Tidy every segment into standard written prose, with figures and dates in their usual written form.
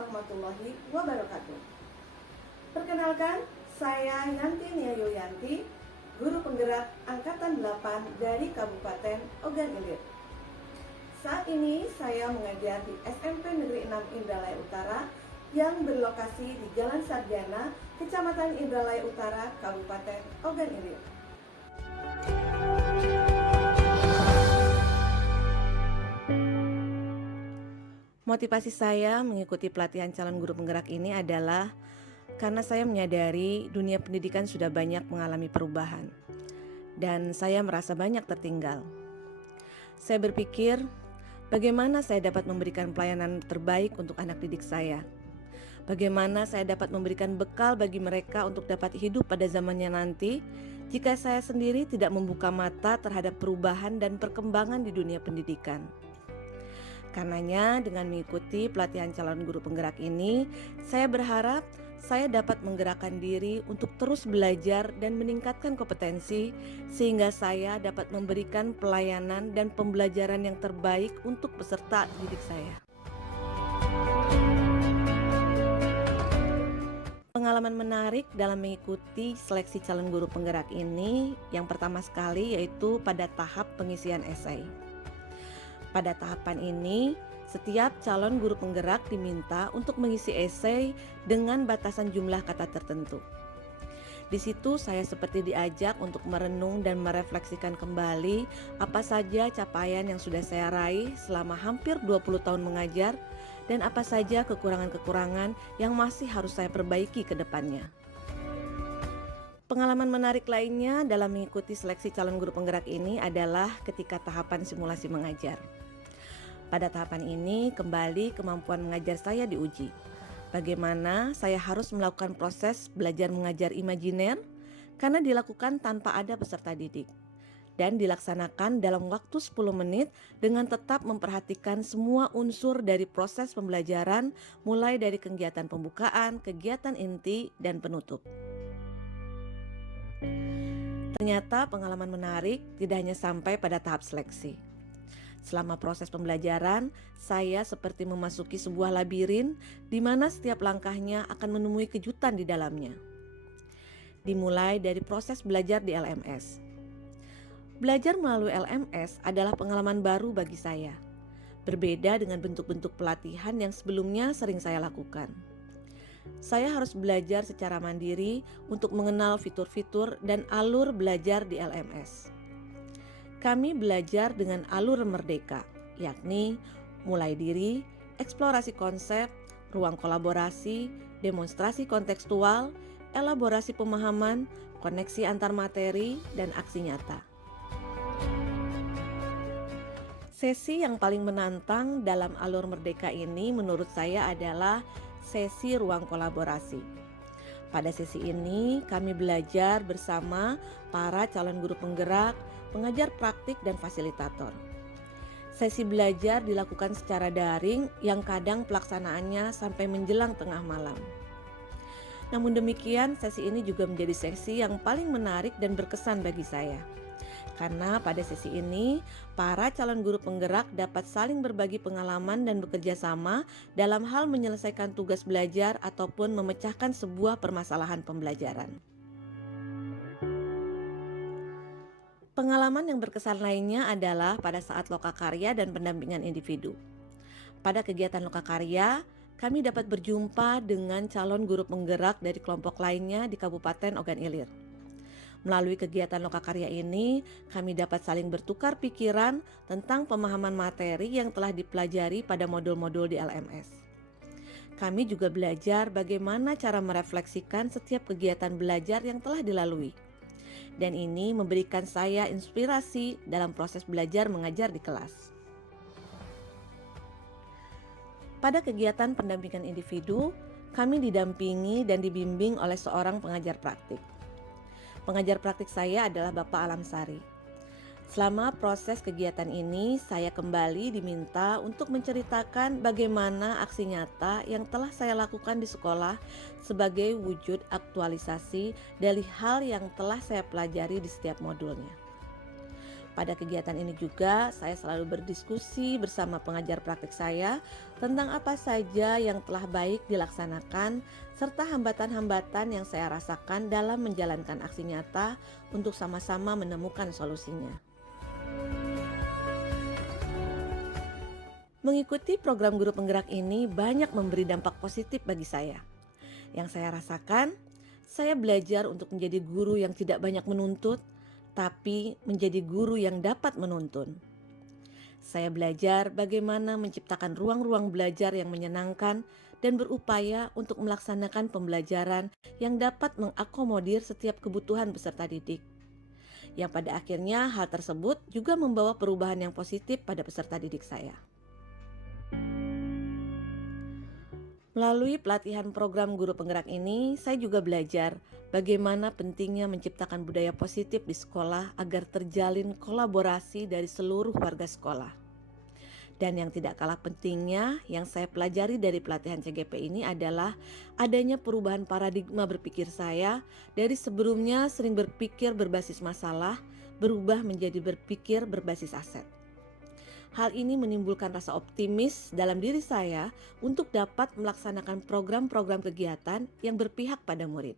warahmatullahi wabarakatuh. Perkenalkan, saya Yanti Nia Yuyanti, guru penggerak Angkatan 8 dari Kabupaten Ogan Ilir. Saat ini saya mengajar di SMP Negeri 6 Indralaya Utara yang berlokasi di Jalan Sarjana, Kecamatan Indralaya Utara, Kabupaten Ogan Ilir. Motivasi saya mengikuti pelatihan calon guru penggerak ini adalah karena saya menyadari dunia pendidikan sudah banyak mengalami perubahan dan saya merasa banyak tertinggal. Saya berpikir, bagaimana saya dapat memberikan pelayanan terbaik untuk anak didik saya? Bagaimana saya dapat memberikan bekal bagi mereka untuk dapat hidup pada zamannya nanti jika saya sendiri tidak membuka mata terhadap perubahan dan perkembangan di dunia pendidikan? Karenanya dengan mengikuti pelatihan calon guru penggerak ini, saya berharap saya dapat menggerakkan diri untuk terus belajar dan meningkatkan kompetensi sehingga saya dapat memberikan pelayanan dan pembelajaran yang terbaik untuk peserta didik saya. Pengalaman menarik dalam mengikuti seleksi calon guru penggerak ini yang pertama sekali yaitu pada tahap pengisian esai. Pada tahapan ini, setiap calon guru penggerak diminta untuk mengisi esai dengan batasan jumlah kata tertentu. Di situ saya seperti diajak untuk merenung dan merefleksikan kembali apa saja capaian yang sudah saya raih selama hampir 20 tahun mengajar dan apa saja kekurangan-kekurangan yang masih harus saya perbaiki ke depannya. Pengalaman menarik lainnya dalam mengikuti seleksi calon guru penggerak ini adalah ketika tahapan simulasi mengajar. Pada tahapan ini kembali kemampuan mengajar saya diuji. Bagaimana saya harus melakukan proses belajar mengajar imajiner karena dilakukan tanpa ada peserta didik dan dilaksanakan dalam waktu 10 menit dengan tetap memperhatikan semua unsur dari proses pembelajaran mulai dari kegiatan pembukaan, kegiatan inti, dan penutup. Ternyata pengalaman menarik tidak hanya sampai pada tahap seleksi. Selama proses pembelajaran, saya seperti memasuki sebuah labirin di mana setiap langkahnya akan menemui kejutan di dalamnya. Dimulai dari proses belajar di LMS. Belajar melalui LMS adalah pengalaman baru bagi saya. Berbeda dengan bentuk-bentuk pelatihan yang sebelumnya sering saya lakukan. Saya harus belajar secara mandiri untuk mengenal fitur-fitur dan alur belajar di LMS. Kami belajar dengan alur merdeka, yakni mulai diri, eksplorasi konsep, ruang kolaborasi, demonstrasi kontekstual, elaborasi pemahaman, koneksi antar materi, dan aksi nyata. Sesi yang paling menantang dalam alur merdeka ini menurut saya adalah sesi ruang kolaborasi. Pada sesi ini kami belajar bersama para calon guru penggerak, pengajar praktik, dan fasilitator. Sesi belajar dilakukan secara daring yang kadang pelaksanaannya sampai menjelang tengah malam. Namun demikian, sesi ini juga menjadi sesi yang paling menarik dan berkesan bagi saya. Karena pada sesi ini, para calon guru penggerak dapat saling berbagi pengalaman dan bekerja sama dalam hal menyelesaikan tugas belajar ataupun memecahkan sebuah permasalahan pembelajaran. Pengalaman yang berkesan lainnya adalah pada saat lokakarya dan pendampingan individu. Pada kegiatan lokakarya, kami dapat berjumpa dengan calon guru penggerak dari kelompok lainnya di Kabupaten Ogan Ilir. Melalui kegiatan lokakarya ini, kami dapat saling bertukar pikiran tentang pemahaman materi yang telah dipelajari pada modul-modul di LMS. Kami juga belajar bagaimana cara merefleksikan setiap kegiatan belajar yang telah dilalui. Dan ini memberikan saya inspirasi dalam proses belajar mengajar di kelas. Pada kegiatan pendampingan individu, kami didampingi dan dibimbing oleh seorang pengajar praktik. Pengajar praktik saya adalah Bapak Alamsari. Selama proses kegiatan ini, saya kembali diminta untuk menceritakan bagaimana aksi nyata yang telah saya lakukan di sekolah sebagai wujud aktualisasi dari hal yang telah saya pelajari di setiap modulnya. Pada kegiatan ini juga saya selalu berdiskusi bersama pengajar praktik saya tentang apa saja yang telah baik dilaksanakan serta hambatan-hambatan yang saya rasakan dalam menjalankan aksi nyata untuk sama-sama menemukan solusinya. Mengikuti program guru penggerak ini banyak memberi dampak positif bagi saya. Yang saya rasakan, saya belajar untuk menjadi guru yang tidak banyak menuntut, tapi menjadi guru yang dapat menuntun. Saya belajar bagaimana menciptakan ruang-ruang belajar yang menyenangkan dan berupaya untuk melaksanakan pembelajaran yang dapat mengakomodir setiap kebutuhan peserta didik. Yang pada akhirnya hal tersebut juga membawa perubahan yang positif pada peserta didik saya. Melalui pelatihan program guru penggerak ini, saya juga belajar bagaimana pentingnya menciptakan budaya positif di sekolah agar terjalin kolaborasi dari seluruh warga sekolah. Dan yang tidak kalah pentingnya, yang saya pelajari dari pelatihan CGP ini adalah adanya perubahan paradigma berpikir saya dari sebelumnya sering berpikir berbasis masalah, berubah menjadi berpikir berbasis aset. Hal ini menimbulkan rasa optimis dalam diri saya untuk dapat melaksanakan program-program kegiatan yang berpihak pada murid.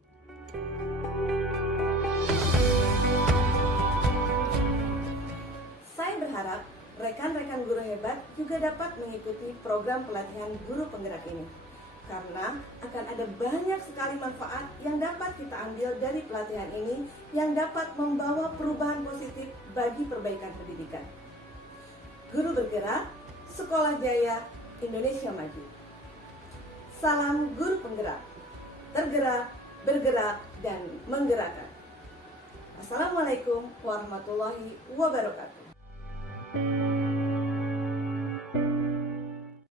Saya berharap rekan-rekan guru hebat juga dapat mengikuti program pelatihan guru penggerak ini. Karena akan ada banyak sekali manfaat yang dapat kita ambil dari pelatihan ini yang dapat membawa perubahan positif bagi perbaikan pendidikan. Guru bergerak, Sekolah Jaya, Indonesia Maju. Salam guru penggerak, tergerak, bergerak, dan menggerakkan. Assalamualaikum warahmatullahi wabarakatuh.